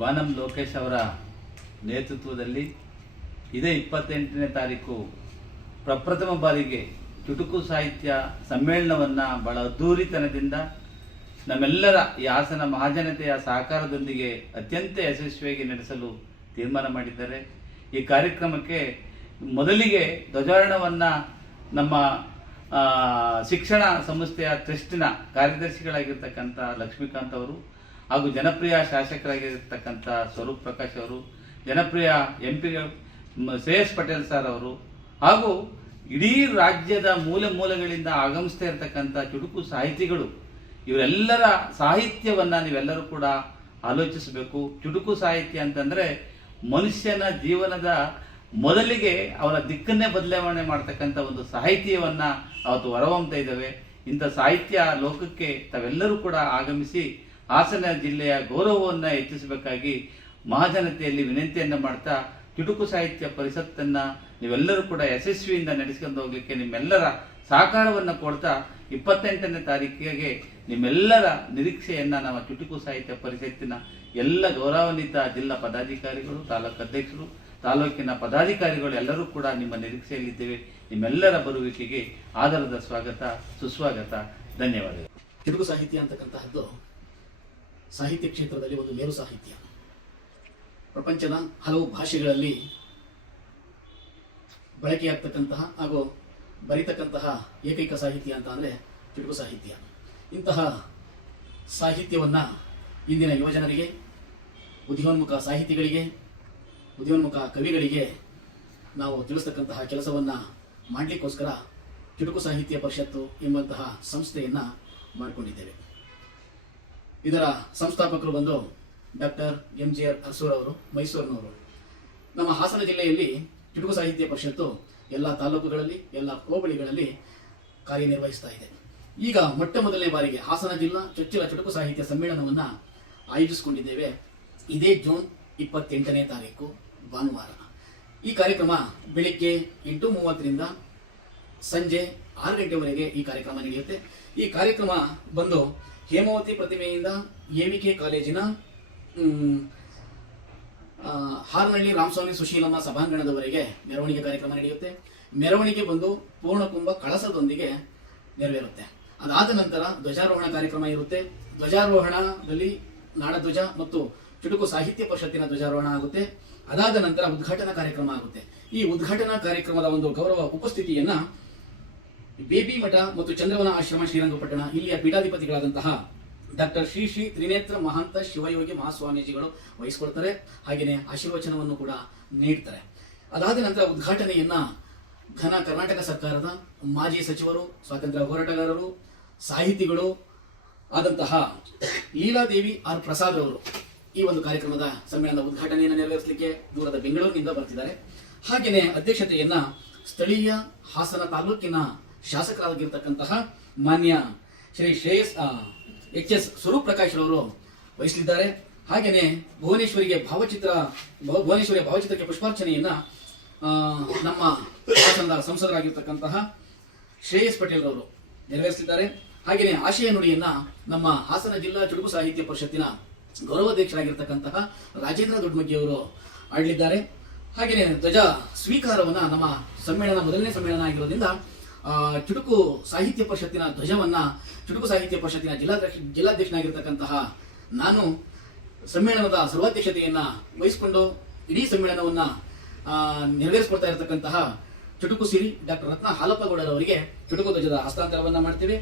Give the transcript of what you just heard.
ಬಾನಂ ಲೋಕೇಶ್ ಅವರ ನೇತೃತ್ವದಲ್ಲಿ ಇದೇ 28ನೇ ತಾರೀಕು ಪ್ರಪ್ರಥಮ ಬಾರಿಗೆ ಚುಟುಕು ಸಾಹಿತ್ಯ ಸಮ್ಮೇಳನವನ್ನು ಬಹಳ ಅದ್ಧೂರಿತನದಿಂದ ನಮ್ಮೆಲ್ಲರ ಈ ಹಾಸನ ಮಹಾಜನತೆಯ ಸಹಕಾರದೊಂದಿಗೆ ಅತ್ಯಂತ ಯಶಸ್ವಿಯಾಗಿ ನಡೆಸಲು ತೀರ್ಮಾನ ಮಾಡಿದ್ದಾರೆ. ಈ ಕಾರ್ಯಕ್ರಮಕ್ಕೆ ಮೊದಲಿಗೆ ಧ್ವಜಾರೋಹಣವನ್ನು ನಮ್ಮ ಶಿಕ್ಷಣ ಸಂಸ್ಥೆಯ ಟ್ರಸ್ಟಿನ ಕಾರ್ಯದರ್ಶಿಗಳಾಗಿರ್ತಕ್ಕಂಥ ಲಕ್ಷ್ಮೀಕಾಂತ್ ಅವರು ಹಾಗೂ ಜನಪ್ರಿಯ ಶಾಸಕರಾಗಿರ್ತಕ್ಕಂಥ ಸ್ವರೂಪ್ ಪ್ರಕಾಶ್ ಅವರು, ಜನಪ್ರಿಯ MP ಶ್ರೇಯಸ್ ಪಟೇಲ್ ಸರ್ ಅವರು ಹಾಗೂ ಇಡೀ ರಾಜ್ಯದ ಮೂಲೆ ಮೂಲೆಗಳಿಂದ ಆಗಮಿಸ್ತಾ ಇರತಕ್ಕಂಥ ಚುಟುಕು ಸಾಹಿತಿಗಳು, ಇವರೆಲ್ಲರ ಸಾಹಿತ್ಯವನ್ನು ನೀವೆಲ್ಲರೂ ಕೂಡ ಆಲೋಚಿಸಬೇಕು. ಚುಟುಕು ಸಾಹಿತ್ಯ ಅಂತಂದರೆ ಮನುಷ್ಯನ ಜೀವನದ ಮೊದಲಿಗೆ ಅವರ ದಿಕ್ಕನ್ನೇ ಬದಲಾವಣೆ ಮಾಡ್ತಕ್ಕಂಥ ಒಂದು ಸಾಹಿತ್ಯವನ್ನು ಅವತ್ತು ಹೊರಹೊಮ್ತಾ ಇದ್ದಾವೆ. ಇಂಥ ಸಾಹಿತ್ಯ ಲೋಕಕ್ಕೆ ತಾವೆಲ್ಲರೂ ಕೂಡ ಆಗಮಿಸಿ ಹಾಸನ ಜಿಲ್ಲೆಯ ಗೌರವವನ್ನು ಹೆಚ್ಚಿಸಬೇಕಾಗಿ ಮಹಾಜನತೆಯಲ್ಲಿ ವಿನಂತಿಯನ್ನು ಮಾಡ್ತಾ, ಚುಟುಕು ಸಾಹಿತ್ಯ ಪರಿಷತ್ತನ್ನು ನೀವೆಲ್ಲರೂ ಕೂಡ ಯಶಸ್ವಿಯಿಂದ ನಡೆಸ್ಕೊಂಡು ಹೋಗ್ಲಿಕ್ಕೆ ನಿಮ್ಮೆಲ್ಲರ ಸಹಕಾರವನ್ನು ಕೊಡ್ತಾ 28ನೇ ತಾರೀಕಿಗೆ ನಿಮ್ಮೆಲ್ಲರ ನಿರೀಕ್ಷೆಯನ್ನು ನಮ್ಮ ಚುಟುಕು ಸಾಹಿತ್ಯ ಪರಿಷತ್ತಿನ ಎಲ್ಲ ಗೌರವಾನ್ವಿತ ಜಿಲ್ಲಾ ಪದಾಧಿಕಾರಿಗಳು, ತಾಲೂಕು ಅಧ್ಯಕ್ಷರು, ತಾಲೂಕಿನ ಪದಾಧಿಕಾರಿಗಳು ಎಲ್ಲರೂ ಕೂಡ ನಿಮ್ಮ ನಿರೀಕ್ಷೆಯಲ್ಲಿದ್ದೇವೆ. ನಿಮ್ಮೆಲ್ಲರ ಬರುವಿಕೆಗೆ ಆದರದ ಸ್ವಾಗತ, ಸುಸ್ವಾಗತ, ಧನ್ಯವಾದಗಳು. ಚುಟುಕು ಸಾಹಿತ್ಯ ಅಂತಕ್ಕಂತಹದ್ದು ಸಾಹಿತ್ಯ ಕ್ಷೇತ್ರದಲ್ಲಿ ಒಂದು ಮೇರು ಸಾಹಿತ್ಯ. ಪ್ರಪಂಚದ ಹಲವು ಭಾಷೆಗಳಲ್ಲಿ ಬಳಕೆಯಾಗ್ತಕ್ಕಂತಹ ಹಾಗೂ ಬರೀತಕ್ಕಂತಹ ಏಕೈಕ ಸಾಹಿತ್ಯ ಅಂತ ಅಂದರೆ ಚುಟುಕು ಸಾಹಿತ್ಯ. ಇಂತಹ ಸಾಹಿತ್ಯವನ್ನು ಇಂದಿನ ಯುವಜನರಿಗೆ, ಉದಯೋನ್ಮುಖ ಸಾಹಿತಿಗಳಿಗೆ, ಉದಯೋನ್ಮುಖ ಕವಿಗಳಿಗೆ ನಾವು ತಿಳಿಸ್ತಕ್ಕಂತಹ ಕೆಲಸವನ್ನು ಮಾಡಲಿಕ್ಕೋಸ್ಕರ ಚುಟುಕು ಸಾಹಿತ್ಯ ಪರಿಷತ್ತು ಎಂಬಂತಹ ಸಂಸ್ಥೆಯನ್ನು ಮಾಡಿಕೊಂಡಿದ್ದೇವೆ. ಇದರ ಸಂಸ್ಥಾಪಕರು ಬಂದು ಡಾಕ್ಟರ್ MGR ಅರಸೂರ್ ಅವರು, ಮೈಸೂರಿನವರು. ನಮ್ಮ ಹಾಸನ ಜಿಲ್ಲೆಯಲ್ಲಿ ಚುಟುಕು ಸಾಹಿತ್ಯ ಪರಿಷತ್ತು ಎಲ್ಲ ತಾಲೂಕುಗಳಲ್ಲಿ, ಎಲ್ಲ ಹೋಬಳಿಗಳಲ್ಲಿ ಕಾರ್ಯನಿರ್ವಹಿಸ್ತಾ ಇದೆ. ಈಗ ಮೊಟ್ಟ ಮೊದಲನೇ ಬಾರಿಗೆ ಹಾಸನ ಜಿಲ್ಲಾ ಚೊಚ್ಚಲ ಚುಟುಕು ಸಾಹಿತ್ಯ ಸಮ್ಮೇಳನವನ್ನು ಆಯೋಜಿಸಿಕೊಂಡಿದ್ದೇವೆ. ಇದೇ ಜೂನ್ 28ನೇ ತಾರೀಕು ಭಾನುವಾರ. ಈ ಕಾರ್ಯಕ್ರಮ ಬೆಳಿಗ್ಗೆ 8:30ರಿಂದ ಸಂಜೆ 6 ಗಂಟೆವರೆಗೆ ಈ ಕಾರ್ಯಕ್ರಮ ನಡೆಯುತ್ತೆ. ಈ ಕಾರ್ಯಕ್ರಮ ಬಂದು ಹೇಮಾವತಿ ಪ್ರತಿಮೆಯಿಂದ AVK ಕಾಲೇಜಿನ ಹಾರನಹಳ್ಳಿ ರಾಮಸ್ವಾಮಿ ಸುಶೀಲಮ್ಮ ಸಭಾಂಗಣದವರೆಗೆ ಮೆರವಣಿಗೆ ಕಾರ್ಯಕ್ರಮ ನಡೆಯುತ್ತೆ. ಮೆರವಣಿಗೆ ಬಂದು ಪೂರ್ಣಕುಂಭ ಕಳಸದೊಂದಿಗೆ ನೆರವೇರುತ್ತೆ. ಅದಾದ ನಂತರ ಧ್ವಜಾರೋಹಣ ಕಾರ್ಯಕ್ರಮ ಇರುತ್ತೆ. ಧ್ವಜಾರೋಹಣದಲ್ಲಿ ನಾಡಧ್ವಜ ಮತ್ತು ಚುಟುಕು ಸಾಹಿತ್ಯ ಪರಿಷತ್ತಿನ ಧ್ವಜಾರೋಹಣ ಆಗುತ್ತೆ. ಅದಾದ ನಂತರ ಉದ್ಘಾಟನಾ ಕಾರ್ಯಕ್ರಮ ಆಗುತ್ತೆ. ಈ ಉದ್ಘಾಟನಾ ಕಾರ್ಯಕ್ರಮದ ಒಂದು ಗೌರವ ಉಪಸ್ಥಿತಿಯನ್ನ ಬೇಬಿ ಮಠ ಮತ್ತು ಚಂದ್ರವನ ಆಶ್ರಮ ಶ್ರೀರಂಗಪಟ್ಟಣ ಇಲ್ಲಿಯ ಪೀಠಾಧಿಪತಿಗಳಾದಂತಹ ಡಾಕ್ಟರ್ ಶ್ರೀ ಶ್ರೀ ತ್ರಿನೇತ್ರ ಮಹಂತ ಶಿವಯೋಗಿ ಮಹಾಸ್ವಾಮೀಜಿಗಳು ವಹಿಸಿಕೊಡ್ತಾರೆ. ಹಾಗೆಯೇ ಆಶೀರ್ವಚನವನ್ನು ಕೂಡ ನೀಡ್ತಾರೆ. ಅದಾದ ನಂತರ ಉದ್ಘಾಟನೆಯನ್ನ ಘನ ಕರ್ನಾಟಕ ಸರ್ಕಾರದ ಮಾಜಿ ಸಚಿವರು, ಸ್ವಾತಂತ್ರ್ಯ ಹೋರಾಟಗಾರರು, ಸಾಹಿತಿಗಳು ಆದಂತಹ ಲೀಲಾದೇವಿ R ಪ್ರಸಾದ್ ಅವರು ಈ ಒಂದು ಕಾರ್ಯಕ್ರಮದ ಸಮ್ಮೇಳನದ ಉದ್ಘಾಟನೆಯನ್ನು ನೆರವೇರಿಸಲಿಕ್ಕೆ ದೂರದ ಬೆಂಗಳೂರಿನಿಂದ ಬರ್ತಿದ್ದಾರೆ. ಹಾಗೆಯೇ ಅಧ್ಯಕ್ಷತೆಯನ್ನ ಸ್ಥಳೀಯ ಹಾಸನ ತಾಲೂಕಿನ ಶಾಸಕರಾಗಿರ್ತಕ್ಕಂತಹ ಮಾನ್ಯ ಶ್ರೀ ಶ್ರೇಯಸ್ HS ಸ್ವರೂಪ್ ಪ್ರಕಾಶ್ ಅವರು ವಹಿಸಲಿದ್ದಾರೆ. ಹಾಗೆಯೇ ಭುವನೇಶ್ವರಿಯ ಭಾವಚಿತ್ರಕ್ಕೆ ಪುಷ್ಪಾರ್ಚನೆಯನ್ನ ನಮ್ಮ ಹಾಸನದ ಸಂಸದರಾಗಿರ್ತಕ್ಕಂತಹ ಶ್ರೇಯಸ್ ಪಟೇಲ್ ಅವರು ನೆರವೇರಿಸಲಿದ್ದಾರೆ. ಹಾಗೆಯೇ ಆಶಯ ನುಡಿಯನ್ನ ನಮ್ಮ ಹಾಸನ ಜಿಲ್ಲಾ ಚುಟುಕು ಸಾಹಿತ್ಯ ಪರಿಷತ್ತಿನ ಗೌರವಾಧ್ಯಕ್ಷರಾಗಿರ್ತಕ್ಕಂತಹ ರಾಜೇಂದ್ರ ದೊಡ್ಡಮಗ್ಗಿ ಅವರು ಆಡಲಿದ್ದಾರೆ. ಹಾಗೆಯೇ ಧ್ವಜ ಸ್ವೀಕಾರವನ್ನ ನಮ್ಮ ಸಮ್ಮೇಳನ ಮೊದಲನೇ ಸಮ್ಮೇಳನ ಆಗಿರೋದ್ರಿಂದ ಚುಟುಕು ಸಾಹಿತ್ಯ ಪರಿಷತ್ತಿನ ಧ್ವಜವನ್ನ ಚುಟುಕು ಸಾಹಿತ್ಯ ಪರಿಷತ್ತಿನ ಜಿಲ್ಲಾಧ್ಯಕ್ಷನಾಗಿರ್ತಕ್ಕಂತಹ ನಾನು ಸಮ್ಮೇಳನದ ಸರ್ವಾಧ್ಯಕ್ಷತೆಯನ್ನ ವಹಿಸಿಕೊಂಡು ಇಡೀ ಸಮ್ಮೇಳನವನ್ನ ನೆರವೇರಿಸಿಕೊಡ್ತಾ ಇರತಕ್ಕಂತಹ ಚುಟುಕು ಸಿರಿ ಡಾಕ್ಟರ್ ರತ್ನ ಹಾಲಪ್ಪಗೌಡರವರಿಗೆ ಚುಟುಕು ಧ್ವಜದ ಹಸ್ತಾಂತರವನ್ನ ಮಾಡ್ತೇವೆ.